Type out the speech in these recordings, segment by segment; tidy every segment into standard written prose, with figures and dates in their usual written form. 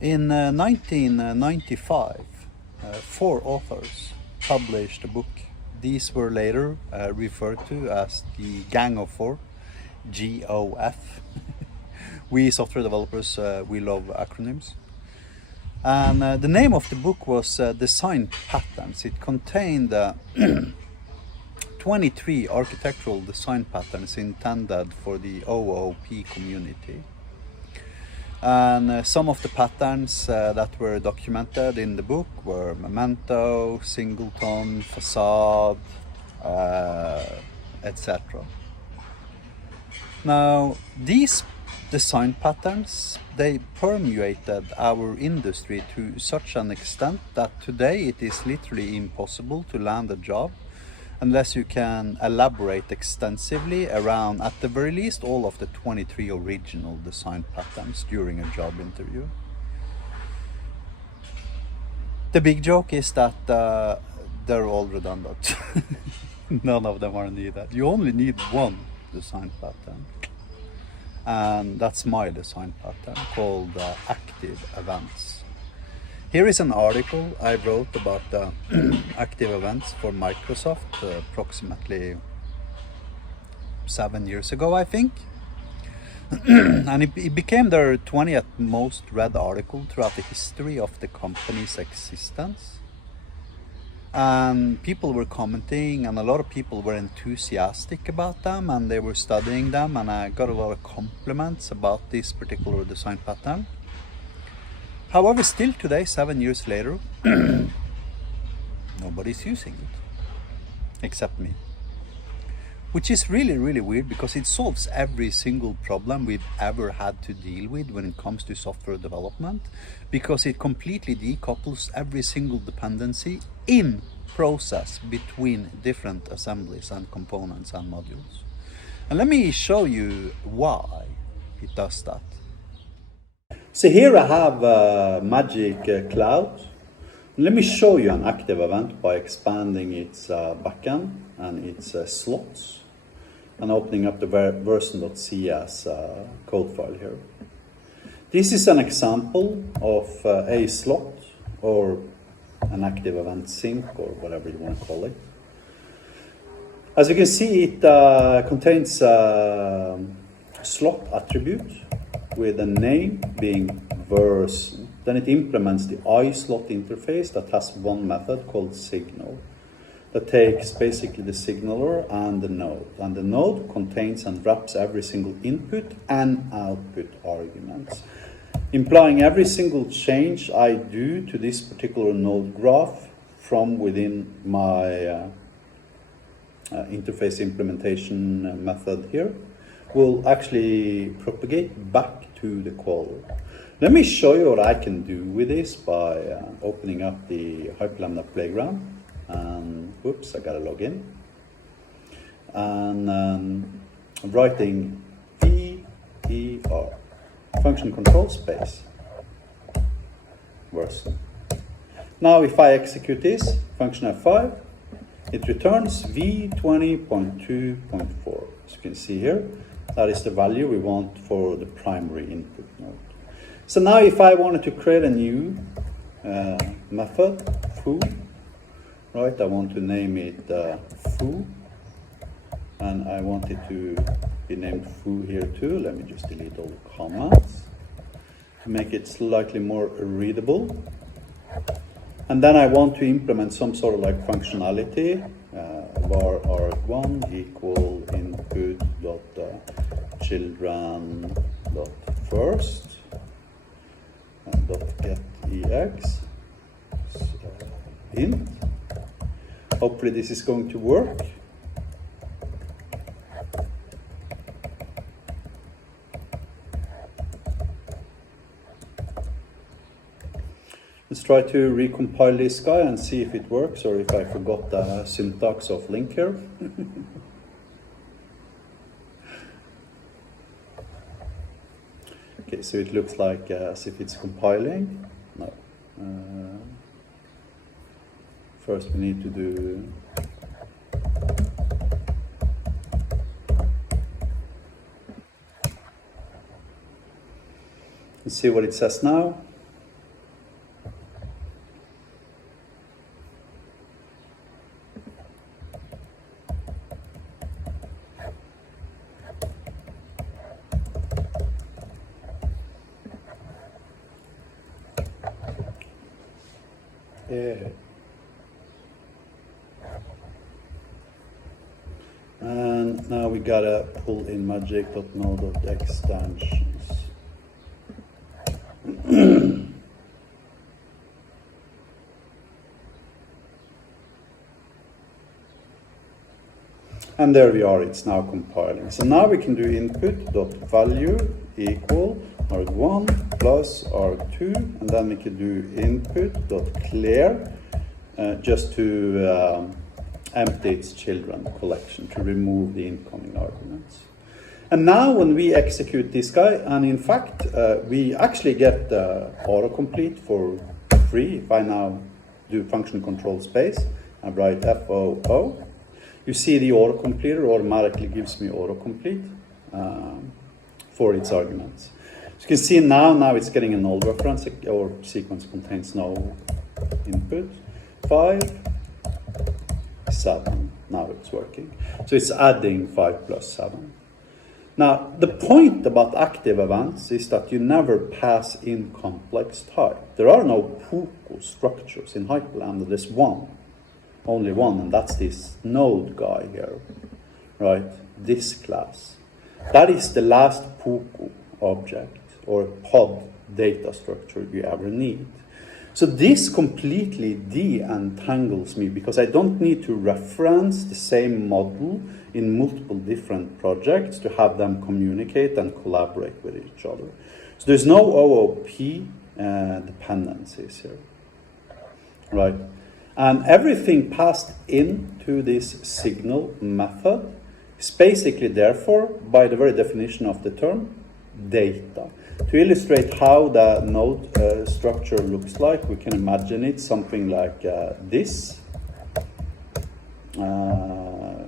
In 1995, four authors published a book. These were later referred to as the Gang of Four, GOF. We software developers, we love acronyms. And the name of the book was Design Patterns. It contained 23 architectural design patterns intended for the OOP community. And some of the patterns that were documented in the book were memento, singleton, facade, etc. Now, these design patterns, they permeated our industry to such an extent that today it is literally impossible to land a job unless you can elaborate extensively around, at the very least, all of the 23 original design patterns during a job interview. The big joke is that they're all redundant. None of them are needed. You only need one design pattern. And that's my design pattern called active events. Here is an article I wrote about active events for Microsoft approximately 7 years ago, I think. And it became their 20th most read article throughout the history of the company's existence. And people were commenting, and a lot of people were enthusiastic about them, and they were studying them, and I got a lot of compliments about this particular design pattern. However, still today, 7 years later, nobody's using it, except me. Which is really, really weird, because it solves every single problem we've ever had to deal with when it comes to software development, because it completely decouples every single dependency in process between different assemblies and components and modules. And let me show you why it does that. So here I have a magic cloud. Let me show you an active event by expanding its backend and its slots and opening up the version.cs code file here. This is an example of a slot, or an active event sink, or whatever you want to call it. As you can see, it contains a slot attribute with a name being version. Then it implements the iSlot interface that has one method called signal that takes basically the signaler and the node. And the node contains and wraps every single input and output arguments, implying every single change I do to this particular node graph from within my interface implementation method here will actually propagate back to the caller. Let me show you what I can do with this by opening up the Hyperlambda playground. And whoops, I gotta log in. And I'm writing VER, function control space, version. Now if I execute this, function F5, it returns v20.2.4. As you can see here, that is the value we want for the primary input node. So now if I wanted to create a new method, foo, right, I want to name it foo, and I want it to be named foo here too. Let me just delete all the comments to make it slightly more readable. And then I want to implement some sort of like functionality, var arg1 equal input dot children dot first dot get ex int. Hopefully this is going to work. Let's try to recompile this guy and see if it works, or if I forgot the syntax of link here. Okay, so it looks like as if it's compiling. No. First we need to do let's see what it says now. And now we gotta pull in magic.node.extensions. And there we are, it's now compiling. So now we can do input.value equal arg1 plus arg2, and then we can do input.clear just to empty its children collection, to remove the incoming arguments. And now when we execute this guy, and in fact, we actually get autocomplete for free. If I now do function control space and write FOO, you see the autocompleter automatically gives me autocomplete for its arguments. So you can see now it's getting a null reference, or sequence contains no input. 5, 7, now it's working. So it's adding 5 plus 7. Now, the point about active events is that you never pass in complex type. There are no Puko structures in Hyperlambda. There's one. Only one, and that's this node guy here, right? This class. That is the last Puko object or pod data structure you ever need. So this completely de-entangles me because I don't need to reference the same model in multiple different projects to have them communicate and collaborate with each other. So there's no OOP dependencies here, right? And everything passed into this signal method is basically, therefore, by the very definition of the term, data. To illustrate how the node structure looks like, we can imagine it something like this.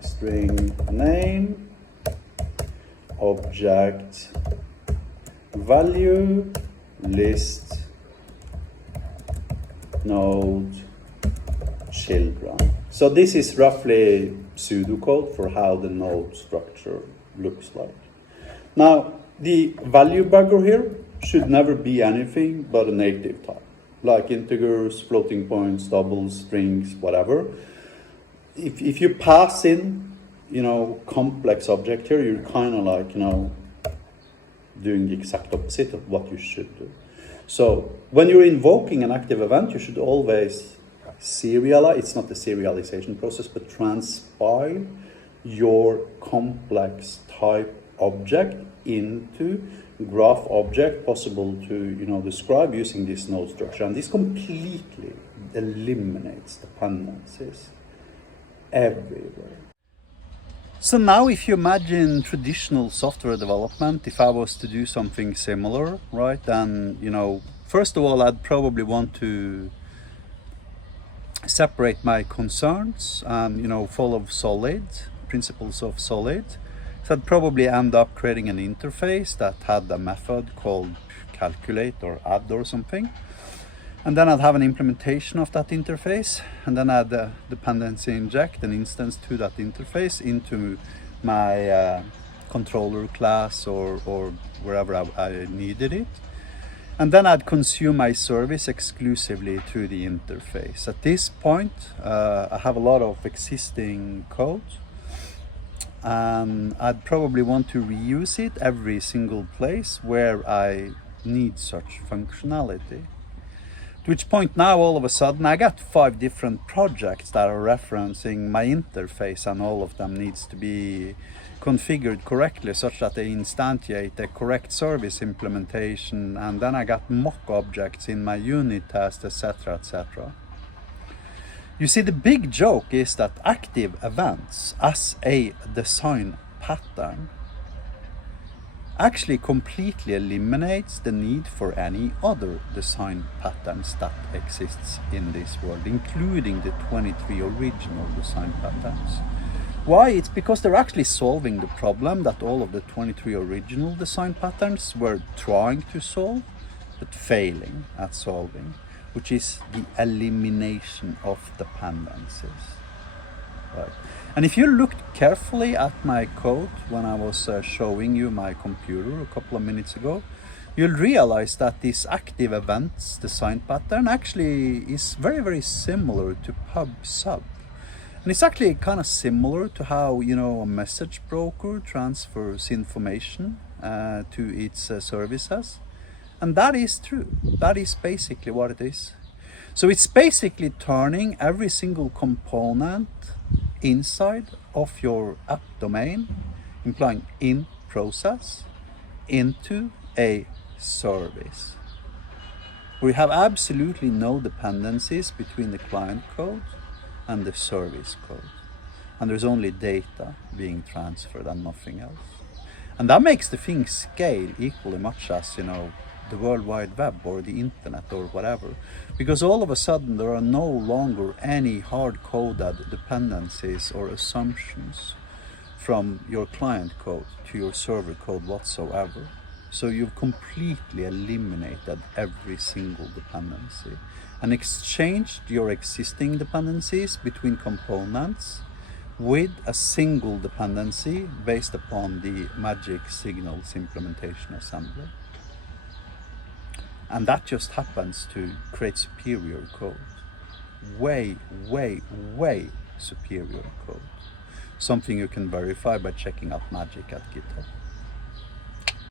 String name, object value, list, node, children. So this is roughly pseudocode for how the node structure looks like. Now, the value bagger here should never be anything but a native type, like integers, floating points, doubles, strings, whatever. If you pass in, complex object here, you're kind of like, doing the exact opposite of what you should do. So when you're invoking an active event, you should always serialize, it's not the serialization process, but transpile your complex type object into graph object possible to describe using this node structure. And this completely eliminates dependencies everywhere. So now if you imagine traditional software development, if I was to do something similar, right, then, first of all, I'd probably want to separate my concerns and, follow solid, principles of solid. So I'd probably end up creating an interface that had a method called calculate or add or something. And then I'd have an implementation of that interface, and then I'd dependency inject an instance to that interface into my controller class or wherever I needed it. And then I'd consume my service exclusively through the interface. At this point, I have a lot of existing code, and I'd probably want to reuse it every single place where I need such functionality. To which point now all of a sudden I got 5 different projects that are referencing my interface, and all of them needs to be configured correctly such that they instantiate the correct service implementation, and then I got mock objects in my unit test, etc., etc. You see, the big joke is that active events as a design pattern actually completely eliminates the need for any other design patterns that exists in this world, including the 23 original design patterns. Why? It's because they're actually solving the problem that all of the 23 original design patterns were trying to solve, but failing at solving, which is the elimination of dependencies. Right. And if you looked carefully at my code when I was showing you my computer a couple of minutes ago, you'll realize that this active events design pattern actually is very, very similar to pub sub. And it's actually kind of similar to how, you know, a message broker transfers information to its services. And that is true. That is basically what it is. So it's basically turning every single component inside of your app domain, implying in process, into a service. We have absolutely no dependencies between the client code and the service code. And there's only data being transferred and nothing else. And that makes the thing scale equally much as, you know, the World Wide Web or the internet or whatever. Because all of a sudden there are no longer any hard-coded dependencies or assumptions from your client code to your server code whatsoever. So you've completely eliminated every single dependency and exchanged your existing dependencies between components with a single dependency based upon the magic signals implementation assembly. And that just happens to create superior code. Way, way, way superior code. Something you can verify by checking out magic at GitHub.